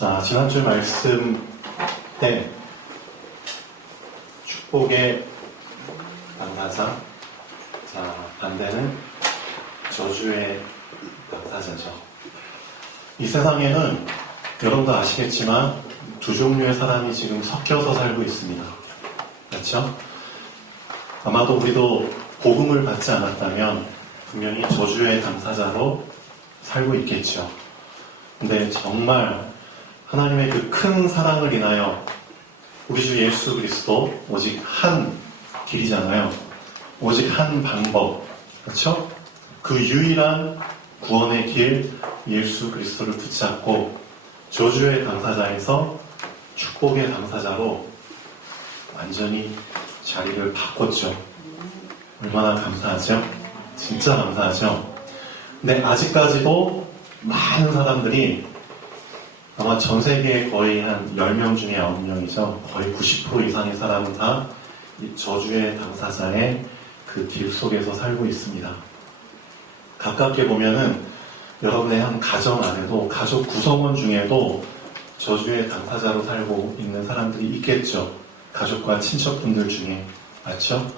자, 지난주 말씀 때 축복의 당사자, 자, 반대는 저주의 당사자죠. 이 세상에는 여러분도 아시겠지만 두 종류의 사람이 지금 섞여서 살고 있습니다. 그렇죠? 아마도 우리도 복음을 받지 않았다면 분명히 저주의 당사자로 살고 있겠죠. 근데 정말 하나님의 그 큰 사랑을 인하여 우리 주 예수 그리스도 오직 한 길이잖아요. 오직 한 방법. 그렇죠? 그 유일한 구원의 길 예수 그리스도를 붙잡고 저주의 당사자에서 축복의 당사자로 완전히 자리를 바꿨죠. 얼마나 감사하죠? 진짜 감사하죠? 근데 아직까지도 많은 사람들이 아마 전 세계에 거의 한 10명 중에 9명이죠. 거의 90% 이상의 사람은 다 이 저주의 당사자의 그 길 속에서 살고 있습니다. 가깝게 보면은 여러분의 한 가정 안에도 가족 구성원 중에도 저주의 당사자로 살고 있는 사람들이 있겠죠. 가족과 친척분들 중에. 맞죠?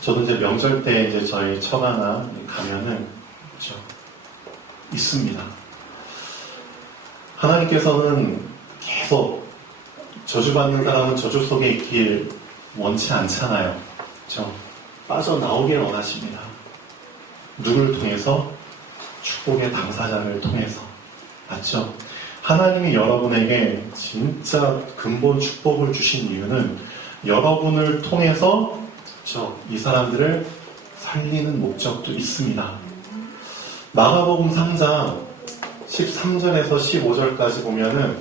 저도 이제 명절 때 이제 저희 처가나 가면은 그렇죠? 있습니다. 하나님께서는 계속 저주받는 사람은 저주 속에 있길 원치 않잖아요. 그렇죠? 빠져나오길 원하십니다. 누굴 통해서? 축복의 당사자를 통해서. 맞죠? 하나님이 여러분에게 진짜 근본 축복을 주신 이유는 여러분을 통해서 그렇죠? 이 사람들을 살리는 목적도 있습니다. 마가복음 3장 13절에서 15절까지 보면은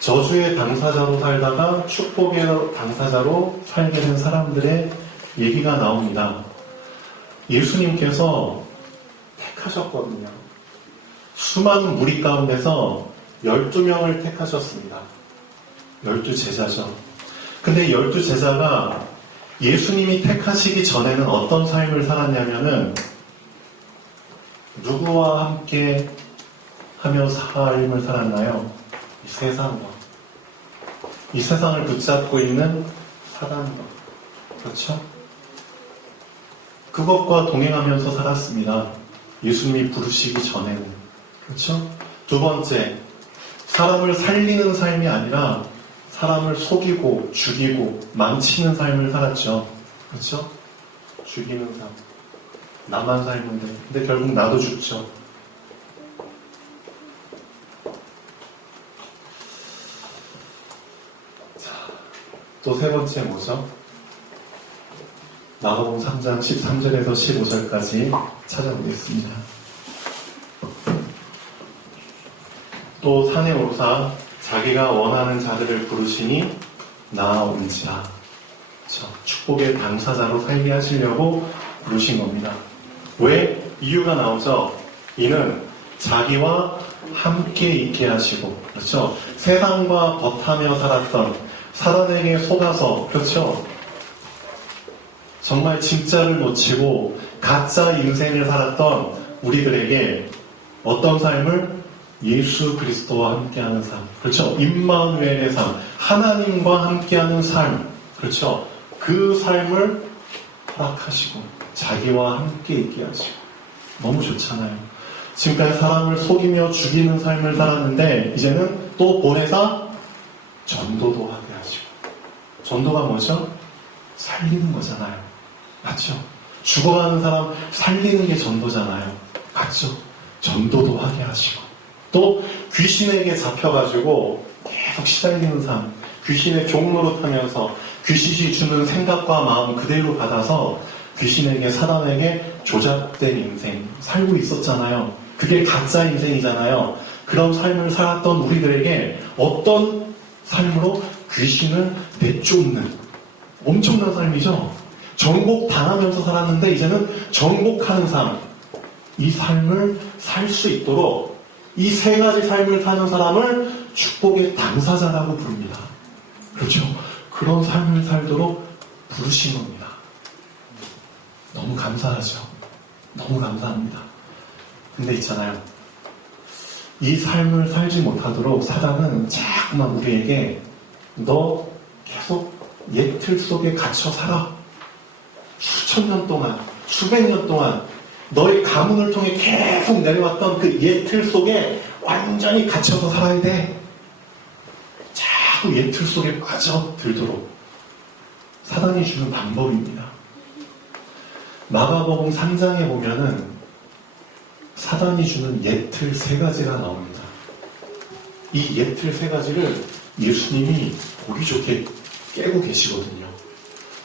저주의 당사자로 살다가 축복의 당사자로 살게 된 사람들의 얘기가 나옵니다. 예수님께서 택하셨거든요. 수많은 무리 가운데서 12명을 택하셨습니다. 12제자죠. 근데 12제자가 예수님이 택하시기 전에는 어떤 삶을 살았냐면은 누구와 함께 하며 삶을 살았나요? 이 세상과. 이 세상을 붙잡고 있는 사단과. 그렇죠? 그것과 동행하면서 살았습니다. 예수님이 부르시기 전에는. 그렇죠? 두 번째, 사람을 살리는 삶이 아니라 사람을 속이고 죽이고 망치는 삶을 살았죠. 그렇죠? 죽이는 삶. 나만 살면 돼. 근데 결국 나도 죽죠. 또 세 번째 뭐죠? 마가복음 3장 13절에서 15절까지 찾아보겠습니다. 또 산에 오르사 자기가 원하는 자들을 부르시니 나아온지라. 축복의 당사자로 살게 하시려고 부르신 겁니다. 왜? 이유가 나오죠. 이는 자기와 함께 있게 하시고, 그렇죠? 세상과 벗하며 살았던 사단에게 속아서, 그렇죠? 정말 진짜를 놓치고 가짜 인생을 살았던 우리들에게 어떤 삶을? 예수 그리스도와 함께하는 삶, 그렇죠? 임마누엘의 삶, 하나님과 함께하는 삶, 그렇죠? 그 삶을 허락하시고 자기와 함께 있게 하시고. 너무 좋잖아요. 지금까지 사람을 속이며 죽이는 삶을 살았는데 이제는 또 보내사 전도도 하게 하시고. 전도가 뭐죠? 살리는 거잖아요. 맞죠? 죽어가는 사람 살리는 게 전도잖아요. 맞죠? 전도도 하게 하시고. 또 귀신에게 잡혀가지고 계속 시달리는 삶, 귀신의 종노릇하면서 귀신이 주는 생각과 마음 그대로 받아서 귀신에게, 사단에게 조작된 인생 살고 있었잖아요. 그게 가짜 인생이잖아요. 그런 삶을 살았던 우리들에게 어떤 삶으로? 귀신을 내쫓는 엄청난 삶이죠. 정복당하면서 살았는데 이제는 정복하는 삶, 이 삶을 살 수 있도록 이 세 가지 삶을 사는 사람을 축복의 당사자라고 부릅니다. 그렇죠? 그런 삶을 살도록 부르신 겁니다. 너무 감사하죠. 너무 감사합니다. 근데 있잖아요. 이 삶을 살지 못하도록 사단은 자꾸만 우리에게 너 계속 옛 틀 속에 갇혀 살아. 수천 년 동안, 수백 년 동안 너의 가문을 통해 계속 내려왔던 그 옛 틀 속에 완전히 갇혀서 살아야 돼. 자꾸 옛 틀 속에 빠져들도록 사단이 주는 방법입니다. 마가복음 3장에 보면은 사단이 주는 옛 틀 3가지가 나옵니다. 이 옛 틀 3가지를 예수님이 보기 좋게 깨고 계시거든요.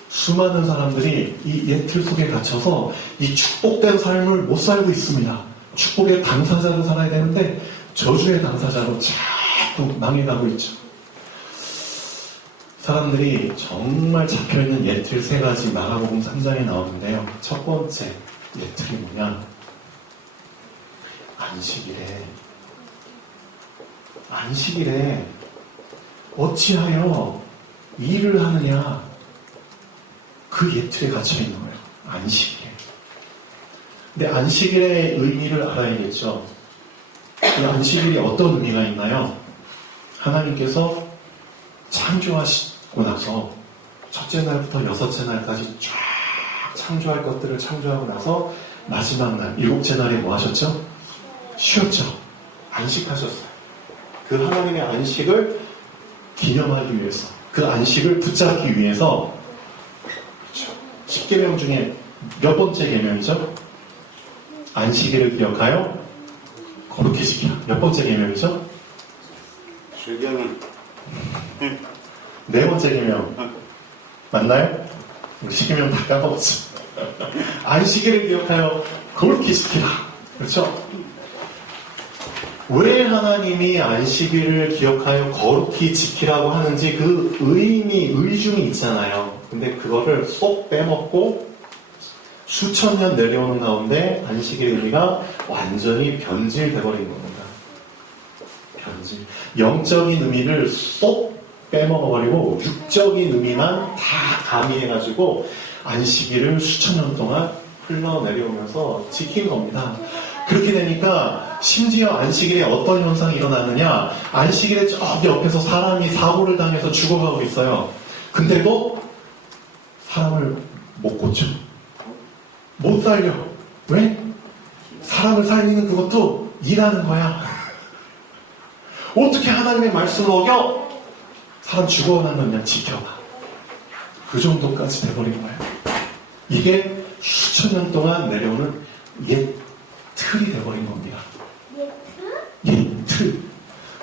수많은 사람들이 이 옛 틀 속에 갇혀서 이 축복된 삶을 못 살고 있습니다. 축복의 당사자로 살아야 되는데 저주의 당사자로 자꾸 망해가고 있죠. 사람들이 정말 잡혀있는 옛 틀 3가지 마가복음 3장에 나오는데요. 첫 번째 옛 틀이 뭐냐? 안식일에 어찌하여 일을 하느냐? 그 옛 틀에 갇혀있는 거예요. 안식일에. 근데 안식일의 의미를 알아야겠죠. 이 안식일이 어떤 의미가 있나요? 하나님께서 창조하시고 나서 첫째 날부터 6째 날까지 쫙 창조할 것들을 창조하고 나서 마지막 날, 7째 날에 뭐 하셨죠? 쉬었죠. 안식하셨어요. 그 하나님의 안식을 기념하기 위해서, 그 안식을 붙잡기 위해서 10계명 중에 몇 번째 계명이죠? 안식일을 기억하여 거룩히 지키라. 몇 번째 계명이죠? 실경은 4번째 계명 맞나요? 우리 10계명 다 까먹었죠. 안식일을 기억하여 거룩히 지키라. 그렇죠? 왜 하나님이 안식일을 기억하여 거룩히 지키라고 하는지 그 의중이 있잖아요. 근데 그거를 쏙 빼먹고 수천 년 내려오는 가운데 안식의 의미가 완전히 변질돼버린 겁니다. 변질. 영적인 의미를 쏙 빼먹어버리고 육적인 의미만 다 가미해가지고 안식일을 수천 년 동안 흘러내려오면서 지킨 겁니다. 그렇게 되니까 심지어 안식일에 어떤 현상이 일어나느냐, 안식일에 저기 옆에서 사람이 사고를 당해서 죽어가고 있어요. 근데도 사람을 못 고쳐. 못 살려. 왜? 사람을 살리는 그것도 일하는 거야. 어떻게 하나님의 말씀을 어겨? 사람 죽어가는 건 그냥 지켜봐. 그 정도까지 돼버린 거예요. 이게 수천 년 동안 내려오는 옛 틀이 돼버린 겁니다. 옛 틀.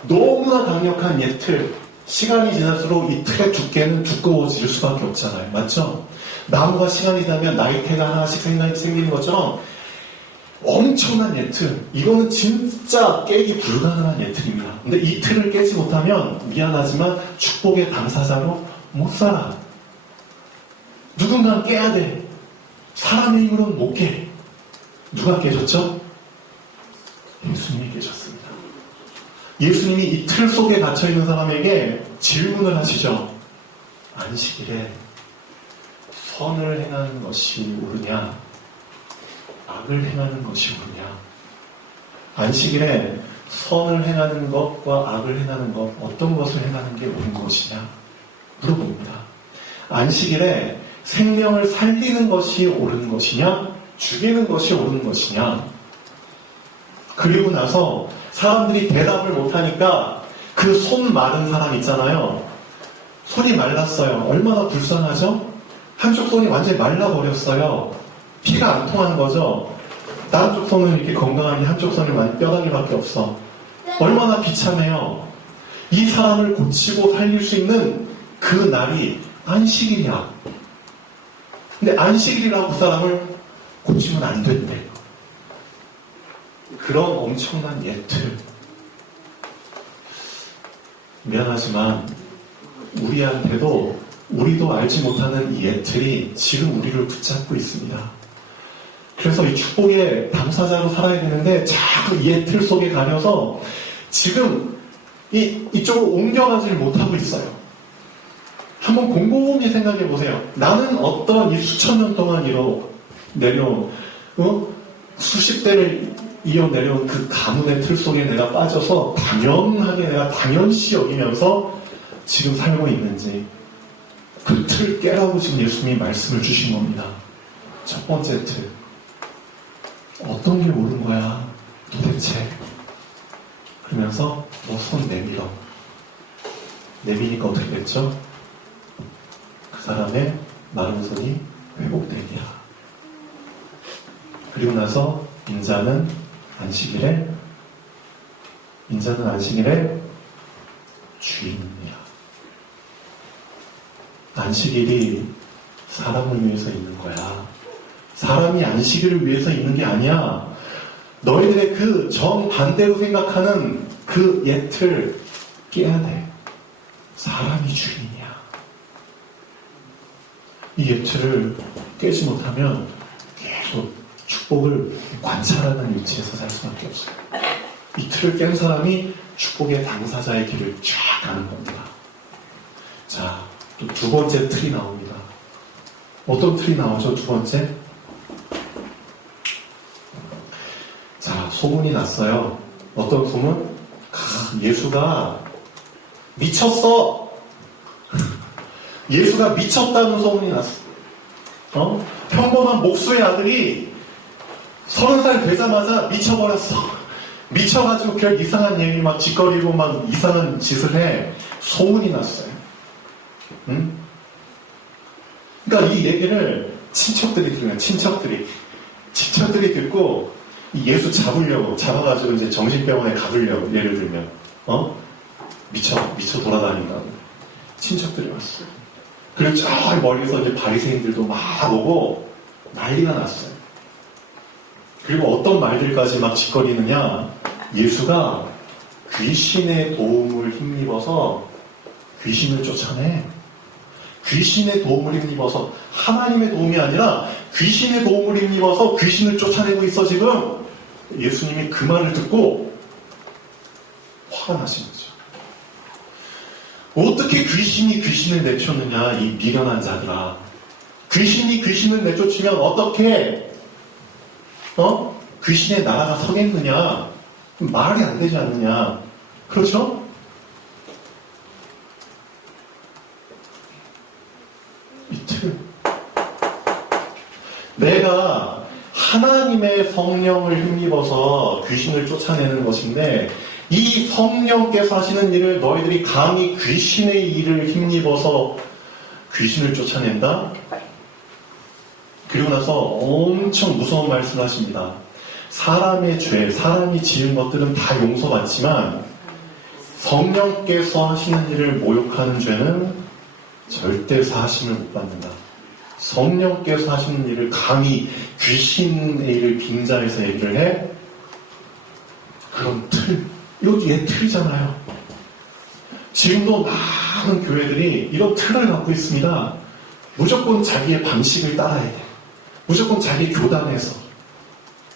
너무나 강력한 옛 틀. 시간이 지날수록 이 틀의 두께는 두꺼워질 수밖에 없잖아요. 맞죠? 나무가 시간이 지나면 나이테가 하나씩 생기는 것처럼 엄청난 옛 틀. 이거는 진짜 깨기 불가능한 옛 틀입니다. 근데 이 틀을 깨지 못하면 미안하지만 축복의 당사자로 못 살아. 누군가 깨야 돼. 사람의 힘으로는 못 깨. 누가 깨졌죠? 예수님이 깨졌습니다. 예수님이 이 틀 속에 갇혀있는 사람에게 질문을 하시죠. 안식일에 선을 행하는 것이 옳으냐? 악을 행하는 것이 옳으냐? 안식일에 선을 행하는 것과 악을 행하는 것, 어떤 것을 행하는 게 옳은 것이냐? 물어봅니다. 안식일에 생명을 살리는 것이 옳은 것이냐? 죽이는 것이 옳은 것이냐? 그리고 나서 사람들이 대답을 못하니까 그 손 마른 사람 있잖아요. 손이 말랐어요. 얼마나 불쌍하죠? 한쪽 손이 완전히 말라버렸어요. 피가 안 통하는 거죠. 다른 쪽 손은 이렇게 건강한데 한쪽 손이 뼈다귀밖에 없어. 얼마나 비참해요. 이 사람을 고치고 살릴 수 있는 그 날이 안식일이야. 근데 안식일이라고 그 사람을 고치면 안 된대. 그런 엄청난 예틀. 미안하지만 우리한테도 우리도 알지 못하는 이 예틀이 지금 우리를 붙잡고 있습니다. 그래서 이 축복의 당사자로 살아야 되는데 자꾸 이 예틀 속에 가려서 지금 이쪽으로 옮겨가지를 못하고 있어요. 한번 곰곰이 생각해 보세요. 나는 어떤 이 수천 년 동안 내려온 수십 대를 이어 내려온 그 가문의 틀 속에 내가 빠져서 당연하게 내가 당연시 여기면서 지금 살고 있는지 그 틀 깨라고 지금 예수님이 말씀을 주신 겁니다. 첫 번째 틀. 어떤 게 옳은 거야 도대체? 그러면서 너 손 내밀어. 내미니까 어떻게 됐죠? 그 사람의 마른 손이 회복되니라. 그리고 나서 인자는 안식일에 주인이니라. 안식일이 사람을 위해서 있는 거야. 사람이 안식일을 위해서 있는 게 아니야. 너희들의 그 정반대로 생각하는 그 옛을 깨야 돼. 사람이 주인이야. 이 옛을 깨지 못하면 계속 축복을 관찰하는 위치에서 살 수밖에 없어요. 이 틀을 깬 사람이 축복의 당사자의 길을 쫙 가는 겁니다. 자, 또 두 번째 틀이 나옵니다. 어떤 틀이 나오죠? 두 번째. 자, 소문이 났어요. 어떤 소문? 예수가 미쳤어. 예수가 미쳤다는 소문이 났어. 평범한 목수의 아들이 30살 되자마자 미쳐버렸어. 미쳐가지고 별 이상한 얘기 막 짓거리고 막 이상한 짓을 해. 소문이 났어요. 응? 그러니까 이 얘기를 친척들이 들으면 친척들이 듣고 예수 잡아가지고 이제 정신병원에 가두려고, 예를 들면 미쳐 돌아다닌다고 친척들이 왔어요. 그리고 저 멀리서 이제 바리새인들도 막 오고 난리가 났어요. 그리고 어떤 말들까지 막 짓거리느냐, 예수가 귀신의 도움을 힘입어서 귀신을 쫓아내. 귀신의 도움을 힘입어서, 하나님의 도움이 아니라 귀신의 도움을 힘입어서 귀신을 쫓아내고 있어 지금. 예수님이 그 말을 듣고 화가 나신 거죠. 어떻게 귀신이 귀신을 내쫓느냐, 이 미련한 자들아. 귀신이 귀신을 내쫓으면 어떻게 귀신의 나라가 서겠느냐. 말이 안 되지 않느냐. 그렇죠? 이틀 내가 하나님의 성령을 힘입어서 귀신을 쫓아내는 것인데, 이 성령께서 하시는 일을 너희들이 감히 귀신의 일을 힘입어서 귀신을 쫓아낸다? 그리고 나서 엄청 무서운 말씀을 하십니다. 사람의 죄, 사람이 지은 것들은 다 용서받지만 성령께서 하시는 일을 모욕하는 죄는 절대 사하심을 못 받는다. 성령께서 하시는 일을 감히 귀신의 일을 빙자해서 얘기를 해? 그런 틀, 이것도 옛 틀이잖아요. 지금도 많은 교회들이 이런 틀을 갖고 있습니다. 무조건 자기의 방식을 따라야 돼. 무조건 자기 교단에서.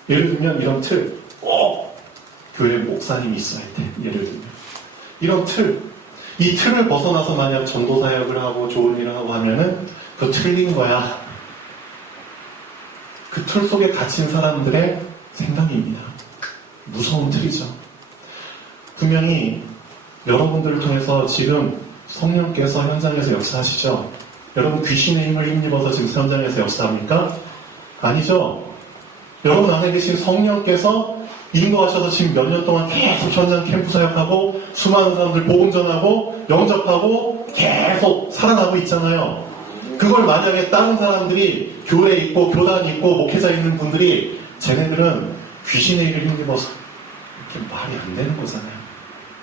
예를 들면 이런 틀, 꼭 교회 목사님이 있어야 돼. 예를 들면 이런 틀, 이 틀을 벗어나서 만약 전도사역을 하고 좋은 일을 하고 하면은 그거 틀린 거야. 그 틀 속에 갇힌 사람들의 생각입니다. 무서운 틀이죠. 분명히 여러분들을 통해서 지금 성령께서 현장에서 역사하시죠. 여러분 귀신의 힘을 힘입어서 지금 현장에서 역사합니까? 아니죠. 여러분 안에 계신 성령께서 인도하셔서 지금 몇 년 동안 계속 현장 캠프 사역하고 수많은 사람들 복음 전하고 영접하고 계속 살아나고 있잖아요. 그걸 만약에 다른 사람들이 교회에 있고 교단 있고 목회자 있는 분들이 쟤네들은 귀신의 일을 힘입어서 이렇게 말이 안 되는 거잖아요.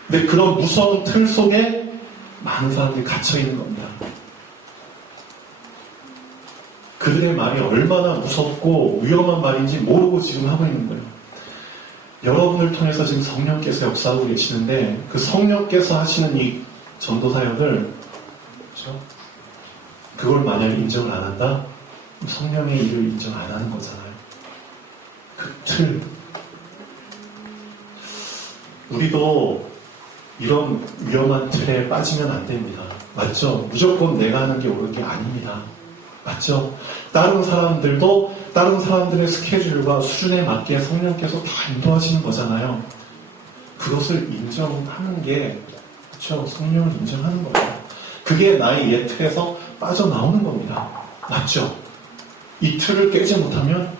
근데 그런 무서운 틀 속에 많은 사람들이 갇혀 있는 겁니다. 그들의 말이 얼마나 무섭고 위험한 말인지 모르고 지금 하고 있는 거예요. 여러분을 통해서 지금 성령께서 역사하고 계시는데 그 성령께서 하시는 이 전도사역을, 그렇죠? 그걸 만약 인정을 안 한다? 성령의 일을 인정 안 하는 거잖아요. 그 틀. 우리도 이런 위험한 틀에 빠지면 안 됩니다. 맞죠? 무조건 내가 하는 게 옳은 게 아닙니다. 맞죠? 다른 사람들도 다른 사람들의 스케줄과 수준에 맞게 성령께서 다 인도하시는 거잖아요. 그것을 인정하는 게, 그렇죠? 성령을 인정하는 거예요. 그게 나의 옛 틀에서 빠져나오는 겁니다. 맞죠? 이 틀을 깨지 못하면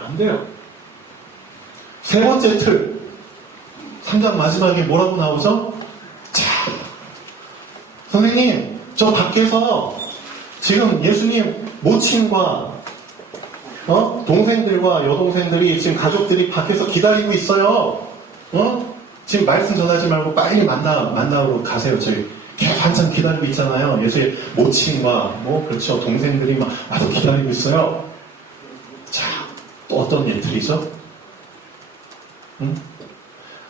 안 돼요. 세 번째 틀, 3장 마지막에 뭐라고 나오죠? 자, 선생님, 저 밖에서 지금 예수님 모친과 동생들과 여동생들이 지금 가족들이 밖에서 기다리고 있어요. 지금 말씀 전하지 말고 빨리 만나러 가세요. 저희 계속 한참 기다리고 있잖아요. 예수의 모친과 그렇죠. 동생들이 막 와서 기다리고 있어요. 자, 또 어떤 예틀이죠?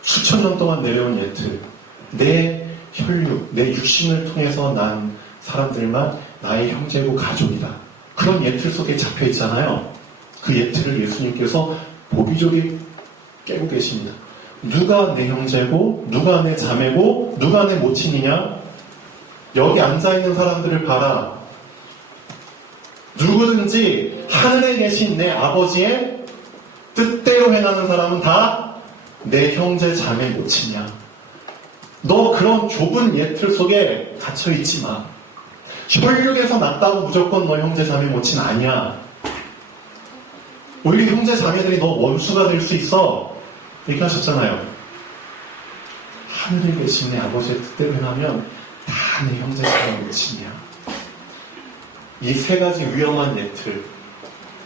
수천 년 동안 내려온 예틀. 내 혈육, 내 육신을 통해서 난 사람들만 나의 형제고 가족이다. 그런 예틀 속에 잡혀 있잖아요. 그 예틀을 예수님께서 보비족이 깨고 계십니다. 누가 내 형제고, 누가 내 자매고, 누가 내 모친이냐? 여기 앉아있는 사람들을 봐라. 누구든지 하늘에 계신 내 아버지의 뜻대로 행하는 사람은 다 내 형제, 자매, 모친이야. 너 그런 좁은 예틀 속에 갇혀있지 마. 혈육에서 났다고 무조건 너 형제, 자매, 모친 아니야. 오히려 형제, 자매들이 너 원수가 될 수 있어. 얘기하셨잖아요. 하늘에 계신 내 아버지의 뜻대로 행하면 다 내 형제, 자매, 모친이야. 이 세 가지 위험한 예틀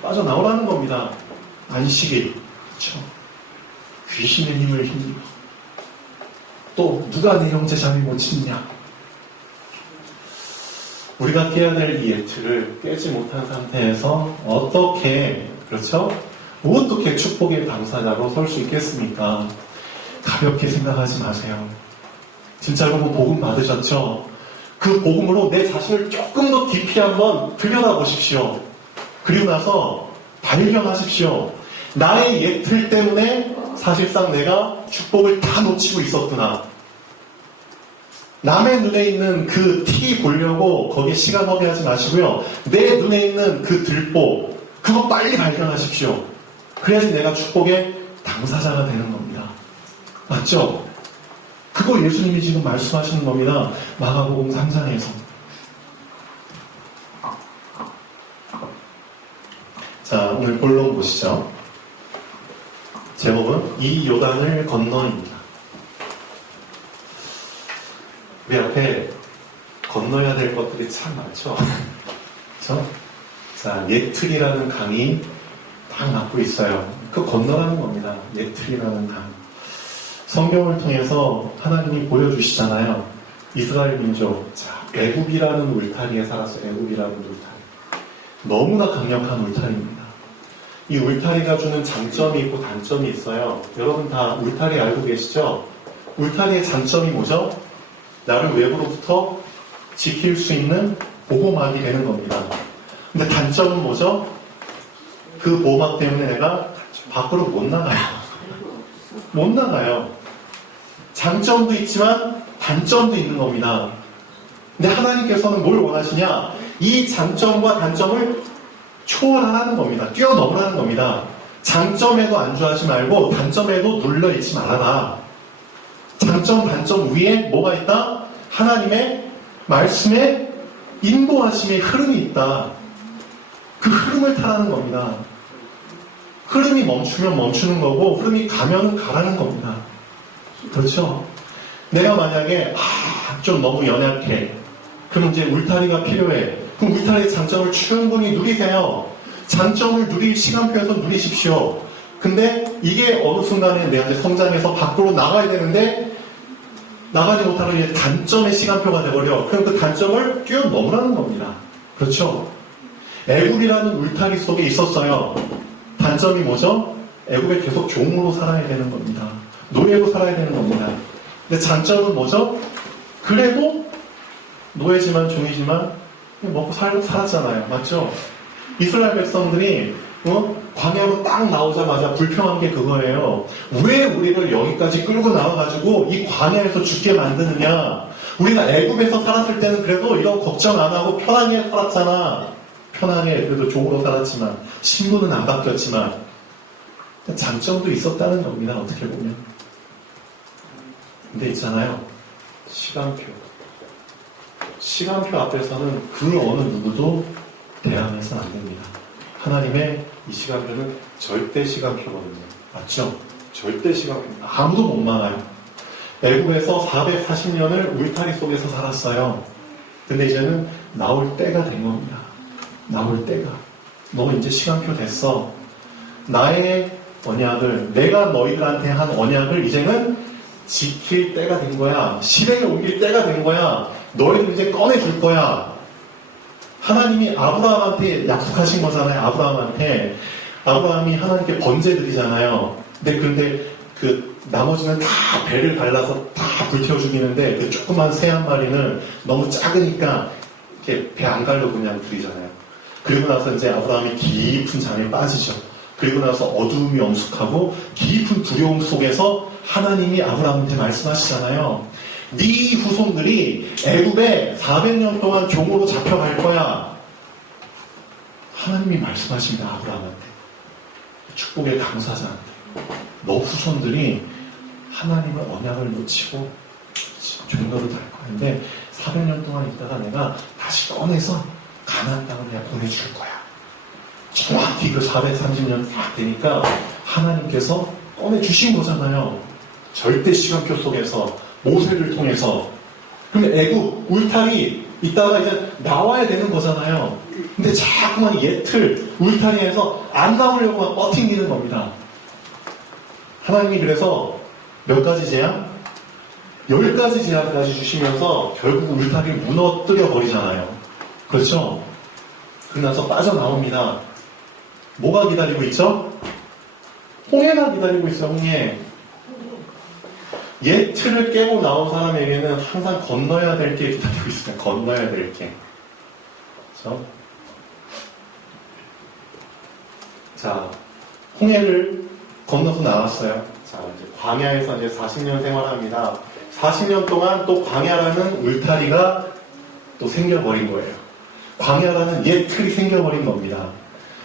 빠져나오라는 겁니다. 안식일, 그렇죠? 귀신의 힘을 힘입어. 또 누가 내 형제, 자매, 모친이냐? 우리가 깨야 될 이 예틀을 깨지 못한 상태에서 어떻게, 그렇죠? 어떻게 축복의 당사자로 설 수 있겠습니까? 가볍게 생각하지 마세요. 진짜 여러분 복음 받으셨죠? 그 복음으로 내 자신을 조금 더 깊이 한번 들여다보십시오. 그리고 나서 발견하십시오. 나의 예틀 때문에 사실상 내가 축복을 다 놓치고 있었구나. 남의 눈에 있는 그 티 보려고 거기에 시간 허비하지 마시고요. 내 눈에 있는 그 들보, 그거 빨리 발견하십시오. 그래야지 내가 축복의 당사자가 되는 겁니다. 맞죠? 그거 예수님이 지금 말씀하시는 겁니다. 마가복음 3장에서. 자, 오늘 본론 보시죠. 제목은 이 요단을 건너입니다. 우리 앞에 건너야 될 것들이 참 많죠. 그렇죠? 자, 예틀이라는 강이 딱 맡고 있어요. 그 건너라는 겁니다. 예틀이라는 강. 성경을 통해서 하나님이 보여주시잖아요. 이스라엘 민족, 자, 애굽이라는 울타리에 살았어요. 애굽이라는 울타리. 너무나 강력한 울타리입니다. 이 울타리가 주는 장점이 있고 단점이 있어요. 여러분 다 울타리 알고 계시죠? 울타리의 장점이 뭐죠? 나를 외부로부터 지킬 수 있는 보호막이 되는 겁니다. 근데 단점은 뭐죠? 그 보호막 때문에 내가 밖으로 못 나가요. 못 나가요. 장점도 있지만 단점도 있는 겁니다. 근데 하나님께서는 뭘 원하시냐? 이 장점과 단점을 초월하라는 겁니다. 뛰어넘으라는 겁니다. 장점에도 안주하지 말고 단점에도 눌러있지 말아라. 장점, 단점 위에 뭐가 있다? 하나님의 말씀에 인도하심의 흐름이 있다. 그 흐름을 타라는 겁니다. 흐름이 멈추면 멈추는 거고 흐름이 가면 가라는 겁니다. 그렇죠? 내가 만약에 좀 너무 연약해. 그럼 이제 울타리가 필요해. 그럼 울타리의 장점을 충분히 누리세요. 장점을 누릴 시간표에서 누리십시오. 근데 이게 어느 순간에 내가 이제 성장해서 밖으로 나가야 되는데 나가지 못하는 이제 단점의 시간표가 돼버려. 그럼 그 단점을 뛰어넘으라는 겁니다. 그렇죠? 애굽이라는 울타리 속에 있었어요. 단점이 뭐죠? 애굽에 계속 종으로 살아야 되는 겁니다. 노예로 살아야 되는 겁니다. 근데 장점은 뭐죠? 그래도 노예지만 종이지만 먹고 살았잖아요. 맞죠? 이스라엘 백성들이 광야로 딱 나오자마자 불평한 게 그거예요. 왜 우리를 여기까지 끌고 나와가지고 이 광야에서 죽게 만드느냐? 우리가 애굽에서 살았을 때는 그래도 이런 걱정 안 하고 편하게 살았잖아. 편하게 그래도 종으로 살았지만 신분은 안 바뀌었지만 장점도 있었다는 겁니다. 어떻게 보면. 근데 있잖아요. 시간표 앞에서는 그 어느 누구도 대항해서는 안 됩니다. 하나님의 이 시간표는 절대 시간표거든요. 맞죠? 절대 시간표. 아무도 못 막아요. 애굽에서 440년을 울타리 속에서 살았어요. 근데 이제는 나올 때가 된 겁니다. 나올 때가. 너 이제 시간표 됐어. 나의 언약을, 내가 너희들한테 한 언약을 이제는 지킬 때가 된 거야. 실행에 옮길 때가 된 거야. 너희들 이제 꺼내줄 거야. 하나님이 아브라함한테 약속하신 거잖아요. 아브라함이 하나님께 번제 드리잖아요. 그런데 그 나머지는 다 배를 갈라서 다 불태워 죽이는데 그 조그만 새 한 마리는 너무 작으니까 이렇게 배 안 갈려 그냥 드리잖아요. 그리고 나서 이제 아브라함이 깊은 잠에 빠지죠. 그리고 나서 어두움이 엄숙하고 깊은 두려움 속에서 하나님이 아브라함한테 말씀하시잖아요. 네 후손들이 애굽에 400년 동안 종으로 잡혀갈 거야. 하나님이 말씀하십니다. 아브라함한테. 축복의 당사자한테. 너 후손들이 하나님의 언약을 놓치고 종로로 갈 거야. 근데 400년 동안 있다가 내가 다시 꺼내서 가나안 땅을 내가 보내줄 거야. 정확히 그 430년 딱 되니까 하나님께서 꺼내주신 거잖아요. 절대 시간표 속에서 모세를 통해서. 근데 애굽 울타리 있다가 이제 나와야 되는 거잖아요. 근데 자꾸만 울타리에서 안 나오려고만 버팅기는 겁니다. 하나님이 그래서 몇 가지 제한? 10가지 제한까지 주시면서 결국 울타리를 무너뜨려 버리잖아요. 그렇죠? 그러고 나서 빠져나옵니다. 뭐가 기다리고 있죠? 홍해가 기다리고 있어요. 홍해. 틀을 깨고 나온 사람에게는 항상 건너야 될 게 기다리고 있어요. 건너야 될 게. 그렇죠? 자, 홍해를 건너서 나왔어요. 자, 이제 광야에서 이제 40년 생활합니다. 40년 동안 또 광야라는 울타리가 또 생겨버린 거예요. 광야라는 틀이 생겨버린 겁니다.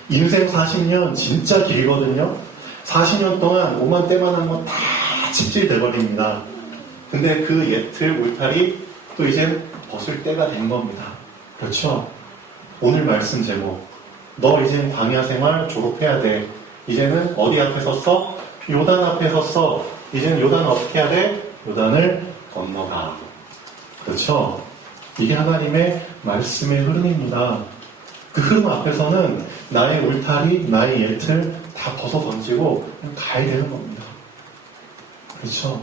인생 40년 진짜 길거든요. 40년 동안 오만 때만한 거 다 칩질돼버립니다. 근데 그 틀 울타리 또 이제 벗을 때가 된 겁니다. 그렇죠? 오늘 말씀 제목. 너 이제 광야 생활 졸업해야 돼. 이제는 어디 앞에 섰어? 요단 앞에 섰어. 이제는 요단을 어떻게 해야 돼? 요단을 건너가. 그렇죠? 이게 하나님의 말씀의 흐름입니다. 그 흐름 앞에서는 나의 울타리, 나의 틀 다 벗어 던지고 그냥 가야 되는 겁니다. 그렇죠?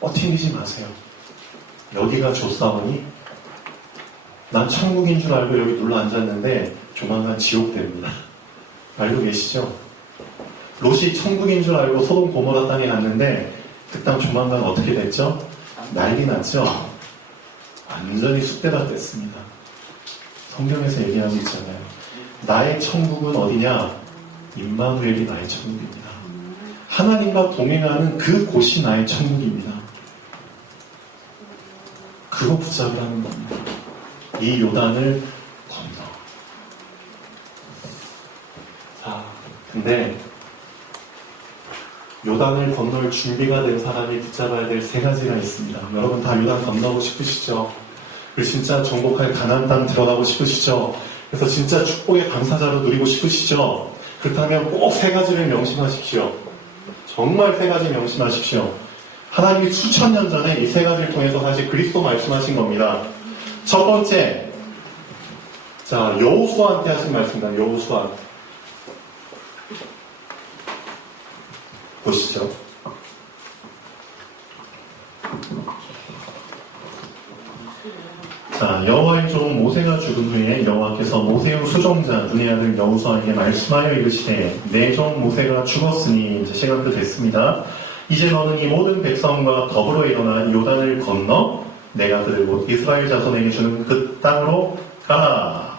버티지 마세요. 여기가 조사원이 난 천국인 줄 알고 여기 눌러 앉았는데 조만간 지옥 됩니다. 알고 계시죠? 롯이 천국인 줄 알고 소돔 고모라 땅에 갔는데 그 땅 조만간 어떻게 됐죠? 난리 났죠? 완전히 쑥대밭 됐습니다. 성경에서 얘기하고 있잖아요. 나의 천국은 어디냐? 임마누엘이 나의 천국입니다. 하나님과 동행하는 그 곳이 나의 천국입니다. 그거 붙잡으라는 겁니다. 이 요단을 건너. 자, 근데 요단을 건널 준비가 된 사람이 붙잡아야 될 3가지가 있습니다. 여러분 다 요단 건너고 싶으시죠? 그리고 진짜 정복할 가나안 땅 들어가고 싶으시죠? 그래서 진짜 축복의 당사자로 누리고 싶으시죠? 그렇다면 꼭 3가지를 명심하십시오. 정말 3가지 명심하십시오. 하나님이 수천 년 전에 이 3가지를 통해서 사실 그리스도 말씀하신 겁니다. 첫 번째, 자, 여호수아한테 하신 말씀입니다. 여호수아. 보시죠. 자, 여호와의 종 모세가 죽은 후에 여호와께서 모세의 수종자 눈의 아들 여호수아에게 말씀하여 이르시되 내 종 모세가 죽었으니 이제 시간도 됐습니다. 이제 너는 이 모든 백성과 더불어 일어나 요단을 건너 내가 그들 곧 이스라엘 자손에게 주는 그 땅으로 가라.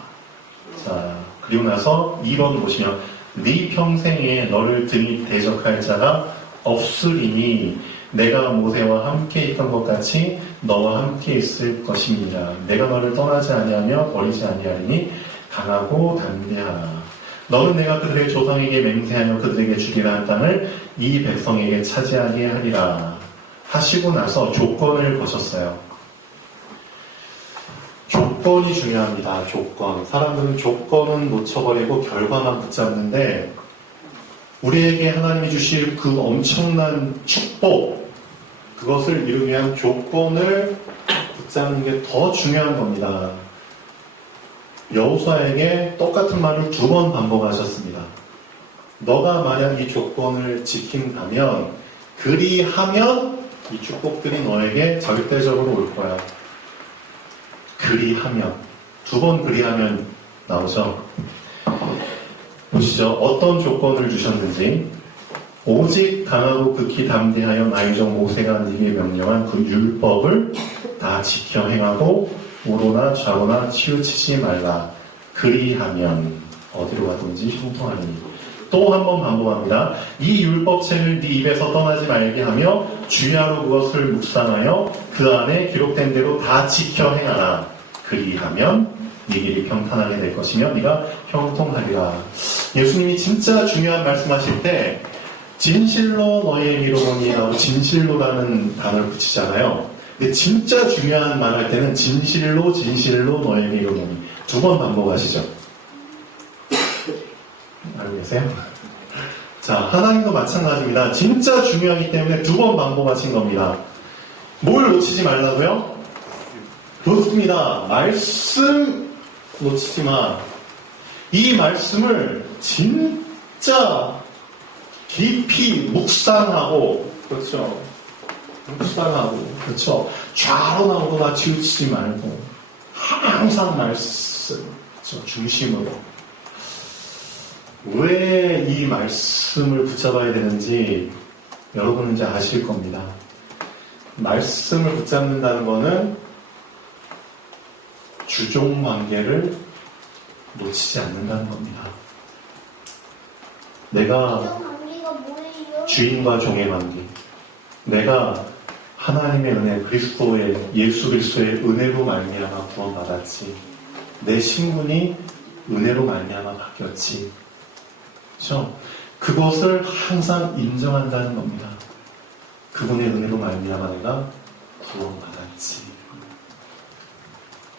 자, 그리고 나서 2번 보시면 네 평생에 너를 등이 대적할 자가 없으리니 내가 모세와 함께 있던 것 같이 너와 함께 있을 것입니다. 내가 너를 떠나지 아니하며 버리지 아니하리니 강하고 담대하라. 너는 내가 그들의 조상에게 맹세하며 그들에게 주기로 한 땅을 이 백성에게 차지하게 하리라. 하시고 나서 조건을 거셨어요. 조건이 중요합니다. 조건. 사람들은 조건은 놓쳐버리고 결과만 붙잡는데 우리에게 하나님이 주실 그 엄청난 축복, 그것을 이루기 위한 조건을 붙잡는 게 더 중요한 겁니다. 여호수아에게 똑같은 말을 2번 반복하셨습니다. 너가 만약 이 조건을 지킨다면, 그리하면 이 축복들이 너에게 절대적으로 올 거야. 그리하면. 2번 그리하면 나오죠. 보시죠. 어떤 조건을 주셨는지. 오직 강하고 극히 담대하여 나의 종 모세가 네게 명령한 그 율법을 다 지켜 행하고 우로나 좌로나 치우치지 말라. 그리하면 어디로 가든지 형통하니. 또 한 번 반복합니다. 이 율법책을 네 입에서 떠나지 말게 하며 주야로 그것을 묵상하여 그 안에 기록된 대로 다 지켜 행하라. 그리하면 네 길이 평탄하게 될 것이며 네가 형통하리라. 예수님이 진짜 중요한 말씀하실 때 진실로 너의 미로노니 라고 진실로라는 단어를 붙이잖아요. 근데 진짜 중요한 말 할 때는 진실로 너의 미로노니 2번 반복하시죠. 알고 계세요? 자, 하나님도 마찬가지입니다. 진짜 중요하기 때문에 2번 반복하신 겁니다. 뭘 놓치지 말라고요? 그렇습니다. 말씀 놓치지 마. 이 말씀을 진짜 깊이 묵상하고, 그렇죠? 묵상하고, 그렇죠? 좌로나 우로나 치우치지 말고, 항상 말씀, 그렇죠? 중심으로. 왜 이 말씀을 붙잡아야 되는지 여러분은 이제 아실 겁니다. 말씀을 붙잡는다는 것은 주종 관계를 놓치지 않는다는 겁니다. 내가 주인과 종의 관계, 내가 하나님의 은혜, 예수 그리스도의 은혜로 말미암아 구원받았지, 내 신분이 은혜로 말미암아 바뀌었지, 그렇죠? 그것을 항상 인정한다는 겁니다. 그분의 은혜로 말미암아 내가 구원받았지.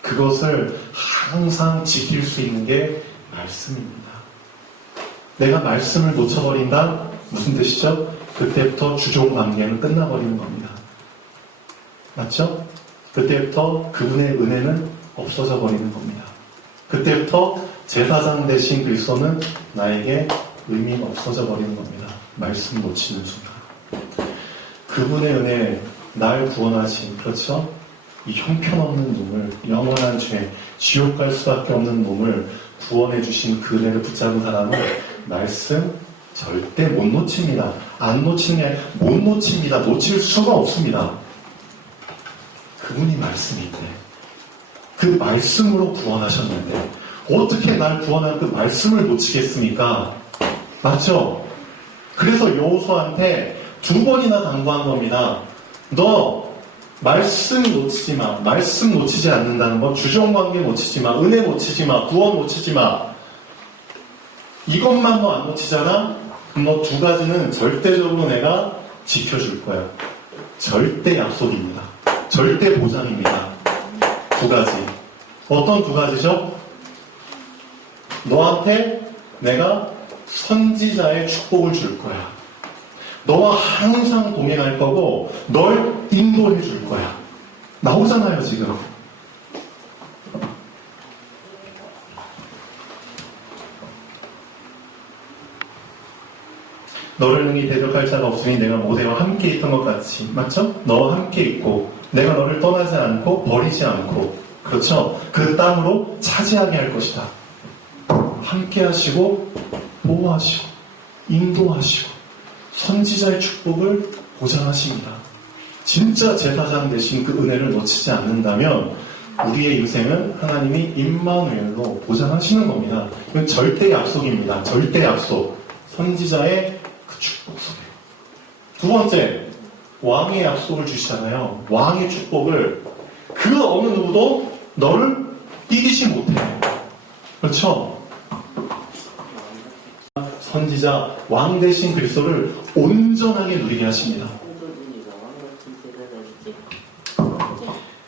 그것을 항상 지킬 수 있는 게 말씀입니다. 내가 말씀을 놓쳐버린다? 무슨 뜻이죠? 그때부터 주종 관계는 끝나버리는 겁니다. 맞죠? 그때부터 그분의 은혜는 없어져 버리는 겁니다. 그때부터 제사장 대신 그리스도는 나에게 의미가 없어져 버리는 겁니다. 말씀 놓치는 순간. 그분의 은혜, 날 구원하신, 그렇죠? 이 형편없는 놈을, 영원한 죄, 지옥 갈 수밖에 없는 놈을 구원해 주신 그 은혜를 붙잡은 사람은 말씀 절대 못 놓칩니다. 안 놓치는 게 아니라 못 놓칩니다. 놓칠 수가 없습니다. 그분이 말씀인데, 그 말씀으로 구원하셨는데 어떻게 날 구원한 그 말씀을 놓치겠습니까? 맞죠? 그래서 여호수아한테 2번이나 당부한 겁니다. 너 말씀 놓치지 마. 말씀 놓치지 않는다는 건 주종관계 놓치지 마. 은혜 놓치지 마. 구원 놓치지 마. 이것만 너 안 놓치잖아? 그럼 너 2가지는 절대적으로 내가 지켜줄 거야. 절대 약속입니다. 절대 보장입니다. 2가지. 어떤 2가지죠? 너한테 내가 선지자의 축복을 줄 거야. 너와 항상 동행할 거고 널 인도해 줄 거야. 나오잖아요, 지금. 너를 능히 대적할 자가 없으니 내가 모세와 함께 있던 것 같이. 맞죠? 너와 함께 있고 내가 너를 떠나지 않고 버리지 않고, 그렇죠? 그 땅으로 차지하게 할 것이다. 함께 하시고 보호하시고 인도하시고 선지자의 축복을 보장하십니다. 진짜 제사장 되신 그 은혜를 놓치지 않는다면 우리의 인생은 하나님이 임마누엘로 보장하시는 겁니다. 이건 절대 약속입니다. 절대 약속. 선지자의 그 축복 속에. 2번째, 왕의 약속을 주시잖아요. 왕의 축복을 그 어느 누구도 너를 이기지 못해. 그렇죠? 선지자 왕 대신 그리스도를 온전하게 누리게 하십니다.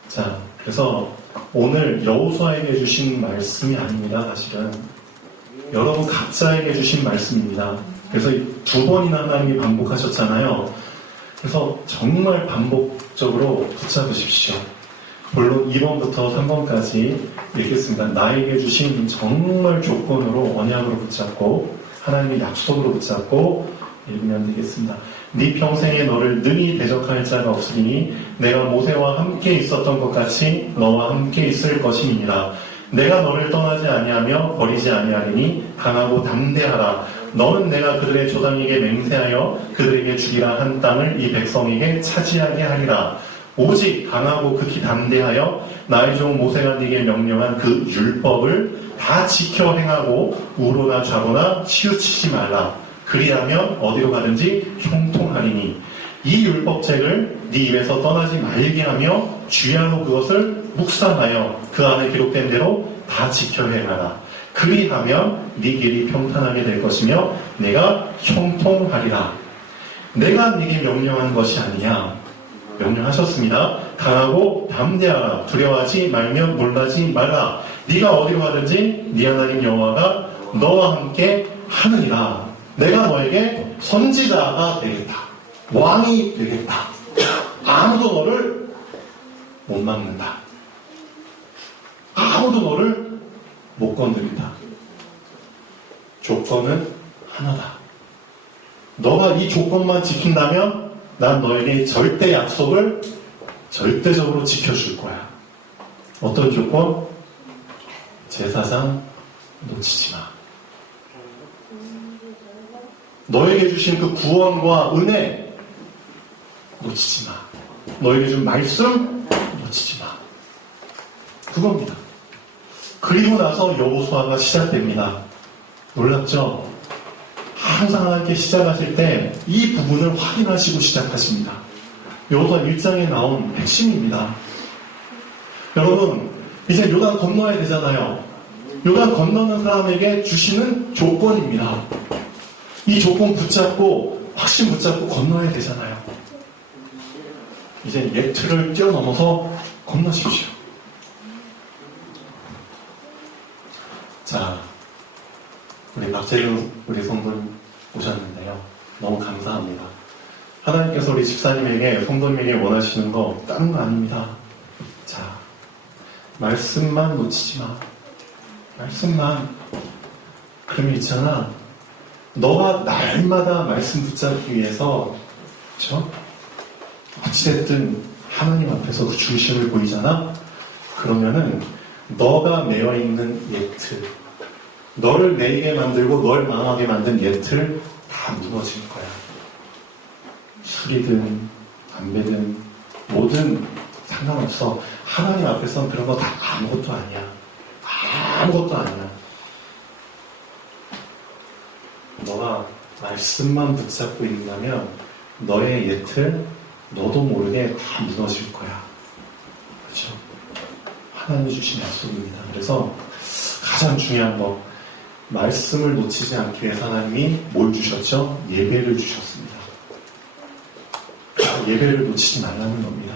자, 그래서 오늘 여호수아에게 주신 말씀이 아닙니다. 사실은 여러분 각자에게 주신 말씀입니다. 그래서 두 번이나 하나님이 반복하셨잖아요. 그래서 정말 반복적으로 붙잡으십시오. 물론 2번부터 3번까지 읽겠습니다. 나에게 주신 정말 조건으로 언약으로 붙잡고 하나님의 약속으로 붙잡고 읽으면 되겠습니다. 네 평생에 너를 능히 대적할 자가 없으니 내가 모세와 함께 있었던 것 같이 너와 함께 있을 것임이니라. 내가 너를 떠나지 아니하며 버리지 아니하리니 강하고 담대하라. 너는 내가 그들의 조상에게 맹세하여 그들에게 주리라 한 땅을 이 백성에게 차지하게 하리라. 오직 강하고 극히 담대하여 나의 종 모세가 네게 명령한 그 율법을 다 지켜 행하고 우로나 좌로나 치우치지 말라. 그리하면 어디로 가든지 형통하리니 이 율법책을 네 입에서 떠나지 말게 하며 주야로 그것을 묵상하여 그 안에 기록된 대로 다 지켜 행하라. 그리하면 네 길이 평탄하게 될 것이며 내가 형통하리라. 내가 네게 명령한 것이 아니냐. 명령하셨습니다. 강하고 담대하라. 두려워하지 말며 놀라지 말라. 네가 어디로 가든지 네 하나님 여호와가 너와 함께 하느니라. 내가 너에게 선지자가 되겠다. 왕이 되겠다. 아무도 너를 못 막는다. 아무도 너를 못 건드린다. 조건은 하나다. 너가 이 조건만 지킨다면 난 너에게 절대 약속을 절대적으로 지켜줄 거야. 어떤 조건? 제사장 놓치지 마. 너에게 주신 그 구원과 은혜 놓치지 마. 너에게 준 말씀 놓치지 마. 그겁니다. 그리고 나서 여호수아가 시작됩니다. 놀랍죠? 항상 하나님께 시작하실 때 이 부분을 확인하시고 시작하십니다. 여호수아 1장에 나온 핵심입니다. 여러분, 이제 요단 건너야 되잖아요. 요단 건너는 사람에게 주시는 조건입니다. 이 조건 붙잡고 확신 붙잡고 건너야 되잖아요. 이제 예틀을 뛰어넘어서 건너십시오. 자, 우리 박재준 우리 성도님 오셨는데요. 너무 감사합니다. 하나님께서 우리 집사님에게 성도님에게 원하시는 거 다른 거 아닙니다. 자, 말씀만 놓치지 마. 말씀만. 그러면 있잖아. 너가 날마다 말씀 붙잡기 위해서, 그렇죠? 어찌됐든 하나님 앞에서 그 중심을 보이잖아? 그러면은 너가 매여있는 예틀, 너를 내리게 만들고 널 망하게 만든 예틀 다 무너질 거야. 술이든 담배든 뭐든 상관없어. 하나님 앞에서는 그런 거 다 아무것도 아니야. 아무것도 아니야. 너가 말씀만 붙잡고 있다면 너의 예틀 너도 모르게 다 무너질 거야. 그렇죠? 하나님이 주신 약속입니다. 그래서 가장 중요한 거, 말씀을 놓치지 않기 위해서 하나님이 뭘 주셨죠? 예배를 주셨습니다. 예배를 놓치지 말라는 겁니다.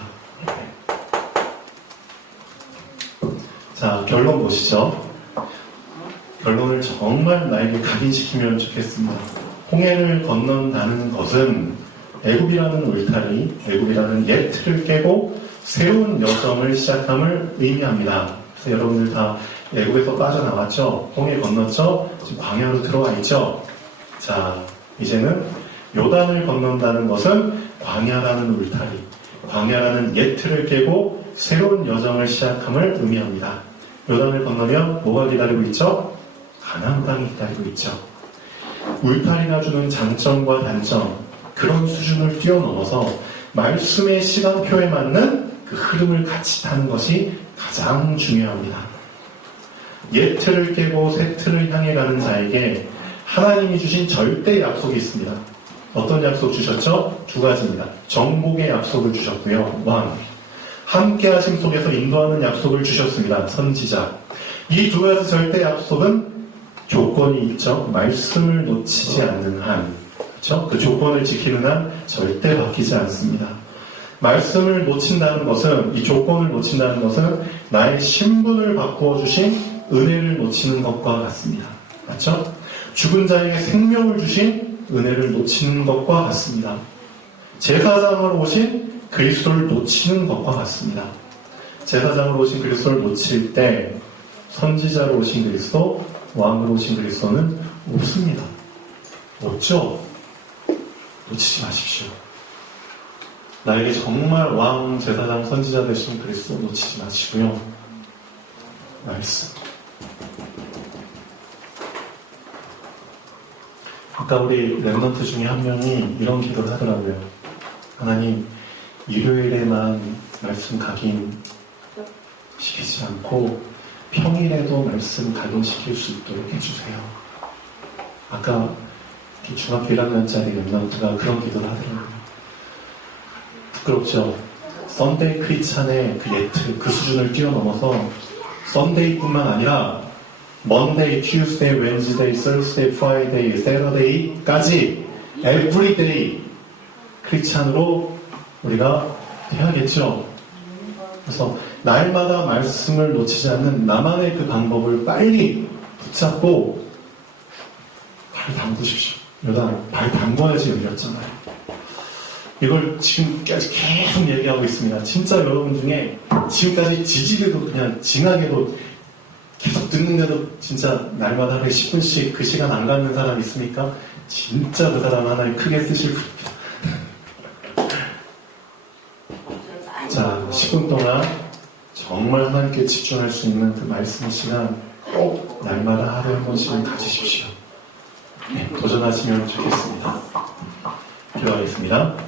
자, 결론 보시죠. 결론을 정말 나에게 각인시키면 좋겠습니다. 홍해를 건넌다는 것은 애굽이라는 울타리, 애굽이라는 옛 틀을 깨고 새로운 여정을 시작함을 의미합니다. 그래서 여러분들 다 애굽에서 빠져나왔죠? 홍해 건넜죠? 지금 광야로 들어와 있죠? 자, 이제는 요단을 건넌다는 것은 광야라는 울타리, 광야라는 옛 틀을 깨고 새로운 여정을 시작함을 의미합니다. 요단을 건너면 뭐가 기다리고 있죠? 가나안 땅이 기다리고 있죠. 울타리가 주는 장점과 단점, 그런 수준을 뛰어넘어서 말씀의 시간표에 맞는 그 흐름을 같이 타는 것이 가장 중요합니다. 옛 틀을 깨고 새 틀을 향해 가는 자에게 하나님이 주신 절대 약속이 있습니다. 어떤 약속 주셨죠? 두 가지입니다. 정복의 약속을 주셨고요. 왕. 함께 하심 속에서 인도하는 약속을 주셨습니다. 선지자. 이 두 가지 절대 약속은 조건이 있죠. 말씀을 놓치지 않는 한, 그렇죠? 그 조건을 지키는 한 절대 바뀌지 않습니다. 말씀을 놓친다는 것은, 이 조건을 놓친다는 것은 나의 신분을 바꾸어 주신 은혜를 놓치는 것과 같습니다. 맞죠? 죽은 자에게 생명을 주신 은혜를 놓치는 것과 같습니다. 제사장으로 오신 그리스도를 놓치는 것과 같습니다. 제사장으로 오신 그리스도를 놓칠 때 선지자로 오신 그리스도, 왕으로 오신 그리스도는 없습니다. 없죠? 놓치지 마십시오. 나에게 정말 왕, 제사장, 선지자 되신 그리스도 놓치지 마시고요. 말씀. 아까 우리 랩런트 중에 한 명이 이런 기도를 하더라고요. 하나님, 일요일에만 말씀 각인시키지 않고 평일에도 말씀 각인시킬 수 있도록 해주세요. 아까 중학교 1학년짜리 랩런트가 그런 기도를 하더라고요. 부끄럽죠? 썬데이 크리스찬의 그 예트, 그 수준을 뛰어넘어서 썬데이뿐만 아니라 먼데이, 튜스데이, 웬즈데이, 서스데이, 프라이데이, 세터데이까지 에브리데이 크리스찬으로 우리가 해야겠죠. 그래서 날마다 말씀을 놓치지 않는 나만의 그 방법을 빨리 붙잡고 발 담그십시오. 여러분, 발 담궈야지 열렸잖아요. 이걸 지금까지 계속 얘기하고 있습니다. 진짜 여러분 중에 지금까지 지지대도 그냥 징하게도 계속 듣는데도 진짜 날마다 하루에 10분씩 그 시간 안 갖는 사람 있습니까? 진짜 그 사람 하나님 크게 쓰실 겁니다. 자, 10분 동안 정말 하나님께 집중할 수 있는 그 말씀 시간 꼭 날마다 하루에 한 번씩은 가지십시오. 네, 도전하시면 좋겠습니다. 기도하겠습니다.